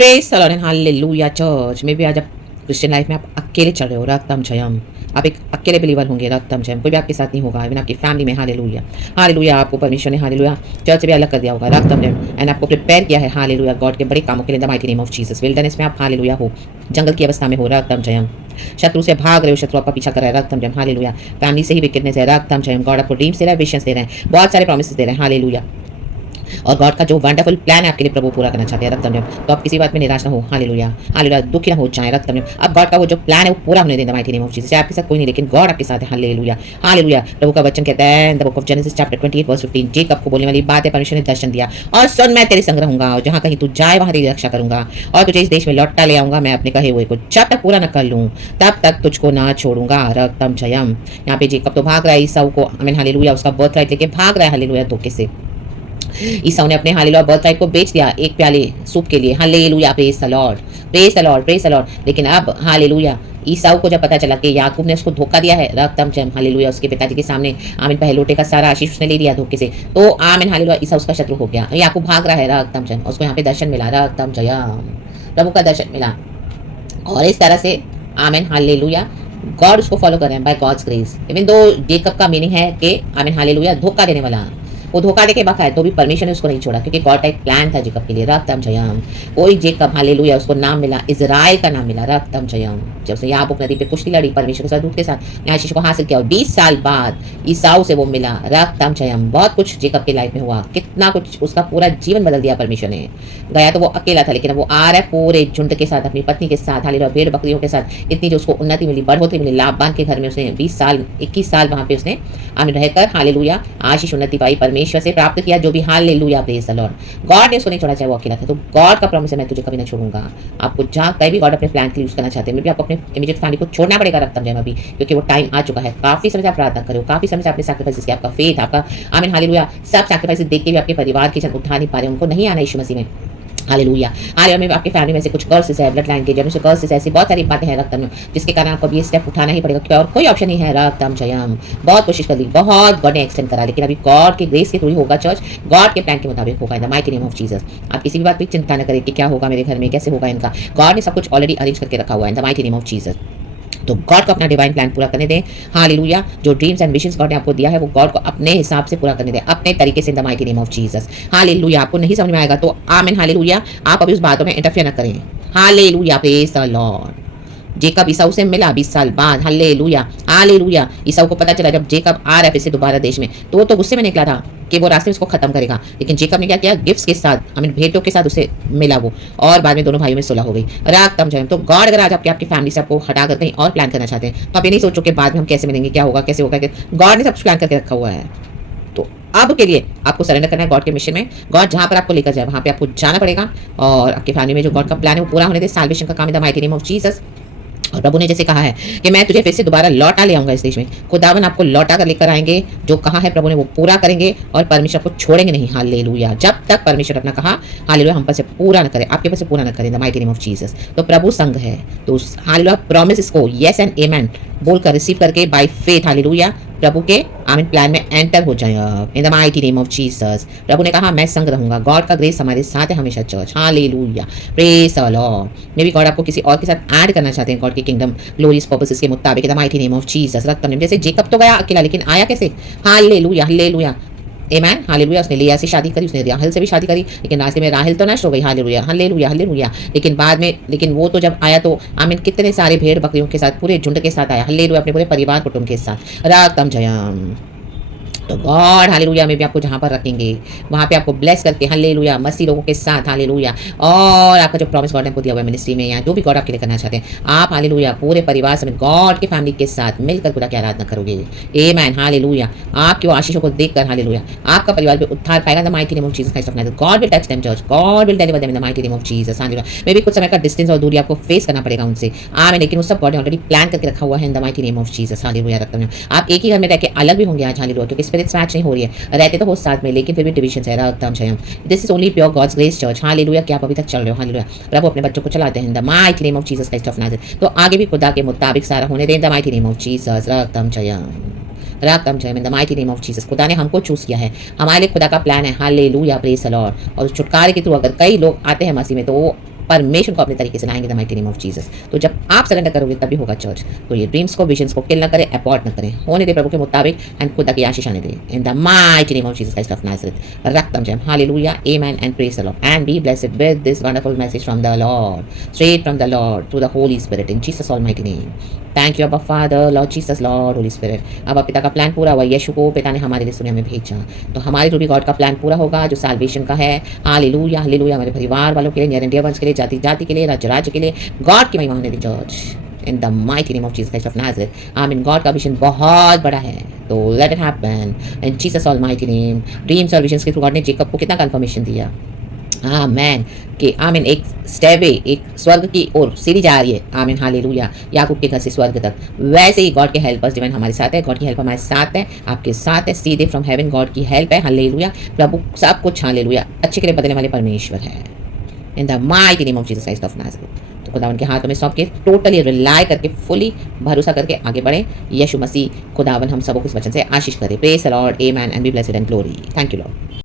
Praise the Lord and hallelujah church. May be आज आप Christian life में आप अकेले चल रहे हो, रक्तम जयम। आप एक अकेले बिलीवर होंगे, रक्तम जयम। कोई भी आपके साथ नहीं होगा, इवन आपकी फैमिली में। Hallelujah, hallelujah. आपको परमेश्वर ने हालेलुया चर्च से भी अलग कर दिया होगा, रक्तम जयम। एंड आपको प्रिपेयर किया है हालेलुया गॉड के बड़े कामों के लिए, इन the mighty name of Jesus. Wilderness में आप हालेलुया हो, जंगल की अवस्था में हो, रक्तम जयम। शत्रु से भाग रहे हो, शत्रु आपका पीछा कर रहा है, रक्तम जयम। हालेलुया। फैमिली से ही विकेटनेस है, रक्तम जयम। गॉड आपको ड्रीम्स दे रहा है, विजन्स दे रहे हैं, बहुत सारे प्रॉमिसेस दे रहे हैं, हालेलुया। और गॉड का जो वंडरफुल प्लान है आपके लिए प्रभु पूरा करना चाहते हैं, रक्तम। तो आप किसी बात में निराश ना हो, हालेलुया, हालेलुया। दुखी ना हो जाए, रक्तम। अब गॉड का वो जो प्लान है वो पूरा होने देना, माइटी नेम ऑफ जीसस। आपके साथ कोई नहीं, लेकिन गॉड आपके साथ है, हालेलुया, हालेलुया। प्रभु का वचन कहता है the book of Genesis chapter 28 verse 15, Jacob को बोलने वाली बात है, परमेश्वर ने दर्शन दिया और सुन, मैं तेरे संग रहूंगा और जहां कहीं तू जाए वहां तेरी रक्षा करूंगा और तुझे इस देश में लौटा ले आऊंगा। मैं अपने कहे हुए को जब तक पूरा न कर लूं तब तक तुझको ना छोड़ूंगा, रक्तम जयम। यहाँ पे जेकब तो भाग रहा है ईसाऊ को, आई मीन हालेलुया, उसका बर्थ राइट लेके भाग रहा है, हालेलुया, धोखे से। ईसाऊ ने अपने हालेलुया बर्थ राइट को बेच दिया एक प्याले सूप के लिए, hallelujah, praise the Lord, praise the Lord, praise the Lord. लेकिन अब हालेलुया ईसाऊ को जब पता चला कि याकूब ने उसको धोखा दिया है, रक्तम जयम, हालेलुया, उसके पिताजी के सामने, आमीन, पहलोटे का सारा आशीष उसने ले लिया धोखे से, तो आमीन, हालेलुया, ईसाऊ उसका शत्रु हो गया। याकूब भाग रहा है, रक्तम जयम। उसको यहाँ पे दर्शन मिला, रक्तम जयम, प्रभु का दर्शन मिला और इस तरह से आमीन, हालेलुया, गॉड उसको फॉलो कर रहे हैं by God's grace. Even though Jacob का मीनिंग है कि आमीन, हालेलुया, धोखा देने वाला, वो धोखा देके बका है, तो भी परमेश्वर ने उसको नहीं छोड़ा, क्योंकि गॉड का एक प्लान था जेकब के लिए, रक्तम जयम। कोई जेकब, हालेलुया, उसको नाम मिला, इजराइल का नाम मिला, रक्तम जयम। जब उसने याबूक नदी पे कुश्ती लड़ी परमेश्वर के साथ, दूत के साथ, न्यायाशीष को हासिल किया और 20 साल बाद ईसाऊ से वो मिला, रक्तम जयम। बहुत कुछ जेकब के लाइफ में हुआ, कितना कुछ, उसका पूरा जीवन बदल दिया परमेश्वर ने। गया तो वो अकेला था, लेकिन अब वो आ रहा है पूरे झुंड के साथ, अपनी पत्नी के साथ, हालेलुया, भेड़ बकरियों के साथ। इतनी जो उसको उन्नति मिली, बढ़ोतरी मिली, लाभवान के घर में उसने 20 साल 21 साल वहां पे उसने आमीन रहकर, हालेलुया, आशीष उन्नति पाई, परमेश्वर से प्राप्त किया जो भी, hallelujah, praise the Lord. God ने उसको नहीं छोड़ा, चाहे वो अकेला था। तो गॉड का प्रॉमिस है, मैं तुझे कभी नहीं छोड़ूंगा। आपको जहां कहीं भी गॉड अपने प्लान के लिए यूज करना चाहते हैं, मे भी आपको अपने इमीडिएट फैमिली को छोड़ना पड़ेगा, रक्तम जयम, अभी, क्योंकि वो टाइम आ चुका है। काफी समय से आप प्रार्थना करो, काफी समय से आपने सैक्रिफाइस किया, आपका फेथ, आपका आमीन, हालेलुया, सब सैक्रिफाइस देख के भी आपके परिवार के जन उठा नहीं पा रहे, उनको नहीं आना यीशु मसीह में, हालेलुया, हालेलुया। में आपके फैमिली में से कुछ कर्सेस है, ब्लड लाइन के जनरेशन कर्सेस, ऐसी बहुत सारी बातें हैं रक्तम में, जिसके कारण आपको ये स्टेप उठाना ही पड़ेगा, और कोई ऑप्शन नहीं है, रक्तम जयम। बहुत कोशिश कर ली, बहुत गॉड ने एक्सटेंड करा, लेकिन अभी गॉड के ग्रेस के थ्रू ही होगा चर्च, गॉड के प्लान के मुताबिक होगा, इन the mighty name of Jesus. आप किसी भी बात की चिंता न करें कि क्या होगा मेरे घर में, कैसे होगा इनका, गॉड ने सब कुछ ऑलरेडी अरेंज करके रखा हुआ है, इन the mighty name of Jesus. तो गॉड को अपना डिवाइन प्लान पूरा करने दें, हालेलुया। जो ड्रीम्स एंड विजन्स गॉड ने आपको दिया है, वो गॉड को अपने हिसाब से पूरा करने दें, अपने तरीके से, इन the mighty name of Jesus, hallelujah. आपको नहीं समझ में आएगा तो आमीन, हालेलुया, आप अभी उस बातों में इंटरफेयर न करें, hallelujah, praise the Lord. Jacob Esau से मिला 20 साल बाद, हालेलुया, हालेलुया। ईसाऊ को पता चला जब जेकब आ रहा है फिर से दोबारा देश में, तो वो तो गुस्से में निकला था कि वो रास्ते में उसको खत्म करेगा, लेकिन जेकब ने क्या किया, गिफ्ट्स के साथ, आई मीन भेंटों के साथ उसे मिला वो, और बाद में दोनों भाइयों में सुलह हो गई, रक्तम जयम। तो गॉड अगर आज आपकी फैमिली से आपको हटा कर कहीं और प्लान करना चाहते हैं, तो आप ये नहीं सोचो कि बाद में हम कैसे मिलेंगे, क्या होगा, कैसे होगा, गॉड ने सब कुछ प्लान करके रखा हुआ है। तो अब के लिए आपको सरेंडर करना है गॉड के मिशन में, गॉड जहां पर आपको लेकर जाए वहां पे आपको जाना पड़ेगा, और आपकी फैमिली में जो गॉड का प्लान है वो पूरा होने दे, साल्वेशन का काम, इन the mighty name of Jesus. और प्रभु ने जैसे कहा है कि मैं तुझे फिर से दोबारा लौटा ले आऊंगा इस देश में, खुदावन आपको लौटा कर लेकर आएंगे, जो कहा है प्रभु ने वो पूरा करेंगे, और परमेश्वर को छोड़ेंगे नहीं, हालेलुया, जब तक परमेश्वर अपना कहा, हालेलुया, हम पर से पूरा न करे, आपके पर से पूरा न करे, the mighty name of Jesus. तो प्रभु संग है, तो हालेलुया, प्रॉमिस को यस एंड आमेन बोलकर रिसीव करके बाय फेथ, हालेलुया, प्रभु के आमीन प्लान में एंटर हो जाए, in the mighty name of Jesus. प्रभु ने कहा मैं संग रहूंगा, गॉड का ग्रेस हमारे साथ है हमेशा church, hallelujah, praise the Lord. May be God आपको किसी और के साथ ऐड करना चाहते हैं गॉड की किंगडम ग्लोरियस पर्पसेस के मुताबिक, in the mighty name of Jesus, रक्तम। जैसे जेकब तो गया अकेला, लेकिन आया कैसे, हालेलुया, हालेलुया, आमेन, हालेलुया। उसने लिया से शादी करी, उसने राहेल से भी शादी करी, लेकिन रास्ते में राहेल तो नष्ट हो गई, हालेलुया, हालेलुया, हालेलुया। लेकिन बाद में, लेकिन वो तो जब आया तो आमीन, कितने सारे भेड़ बकरियों के साथ, पूरे झुंड के साथ आया, हालेलुया, अपने पूरे परिवार कुटुंब के साथ, रक्तम जयम। तो गॉड, हालेलुया, में भी आपको जहां पर रखेंगे वहां पे आपको ब्लेस करके, हालेलुया, मसीह लोगों के साथ, हालेलुया। और आपका जो प्रॉमिस गॉड ने आपको दिया हुआ है मिनिस्ट्री में, या जो भी गॉड आपके लिए करना चाहते हैं, आप हालेलुया पूरे परिवार समेत गॉड की फैमिली के साथ मिलकर खुदा की आराधना करोगे, आमेन, हालेलुया। आपके आशीषों को देखकर, हालेलुया, आपका परिवार भी उद्धार पाएगा, the mighty name of Jesus Christ of Nazareth. God will touch them church, God will deliver them in the mighty name of Jesus, hallelujah. मे भी कुछ समय का डिस्टेंस और दूरी आपको फेस करना पड़ेगा उनसे, आमीन, लेकिन वो सब गॉड ने ऑलरेडी प्लान करके रखा हुआ है, इन the mighty name of Jesus, hallelujah, रखते हैं। आप एक ही घर में रह के अलग भी होंगे आज, हालेलुया, क्योंकि स्पिरिट्स मैच नहीं हो रही है, रहते तो हो साथ में, लेकिन फिर भी डिविजन है, रक्तम जयम। This is only pure God's grace church, hallelujah, कि आप अभी तक चल रहे हो, हालेलुया। प्रभु अपने बच्चों को चलाते हैं, the mighty name of Jesus Christ of Nazareth. तो आगे भी खुदा के मुताबिक सारा होने दें, the mighty name of Jesus, रक्तम जयम, रक्तम जयम, in the mighty name of Jesus. खुदा ने हमको चूज किया है, हमारे लिए खुदा का प्लान है, हालेलुया, प्रेज द लॉर्ड। और छुटकारे के थ्रू अगर कई लोग आते हैं मसीह में, तो वो परमेश्वर को अपने तरीके से लाएंगे the mighty name of Jesus. तो जब आप सरेंडर करोगे तभी होगा चर्च। तो ये ड्रीम्स को, विजन्स को किल ना करें, अपॉर्ट ना करें, होने दे प्रभु के मुताबिक एंड खुदा की आशीष आने दे in the mighty name of Jesus Christ of Nazareth. रक्तम जय, hallelujah, amen and praise the Lord and be blessed with this wonderful message from the Lord, straight from the Lord through the Holy Spirit in Jesus almighty name. Thank you Abba father, Lord Jesus, Lord Holy Spirit. अब पिता का plan पूरा हुआ, यीशु को पिता ने हमारे लिए दुनिया में भेजा, तो हमारे थ्रू भी गॉड का प्लान पूरा होगा जो साल्वेशन का है। हालेलुया, हालेलुया, हमारे परिवार वालों के लिए, नियर एंड डियर वंस के लिए, जाति जाति के लिए, राज्य राज्य के लिए, गॉड की महिमा होने दी church in the mighty name of Jesus Christ of Nazareth. Amen. God का विजन बहुत बड़ा है, तो let it happen in Jesus almighty name. Dreams और विजन्स के थ्रू गॉड ने जेकब को कितना कंफर्मेशन दिया, आमीन, कि आमीन एक स्टेपवे, एक स्वर्ग की ओर सीढ़ी जा रही है। आमीन, हालेलुया, याकूब के घर से स्वर्ग तक। वैसे ही गॉड के हेल्पर्स डिवाइन हमारे साथ है, गॉड की हेल्प हमारे साथ है, आपके साथ है, सीधे फ्रॉम हेवन गॉड की हेल्प है। हालेलुया, प्रभु सब कुछ, हालेलुया, अच्छे के लिए बदलने वाले परमेश्वर है इन the mighty name of Jesus Christ of Nazareth. तो खुदा उनके हाथों में सौंप के टोटली रिलाई करके, फुली भरोसा करके आगे बढ़े। यीशु मसीह खुदावन हम सबको इस वचन से आशीष करे। Praise the Lord, amen and be blessed and glory. Thank you Lord.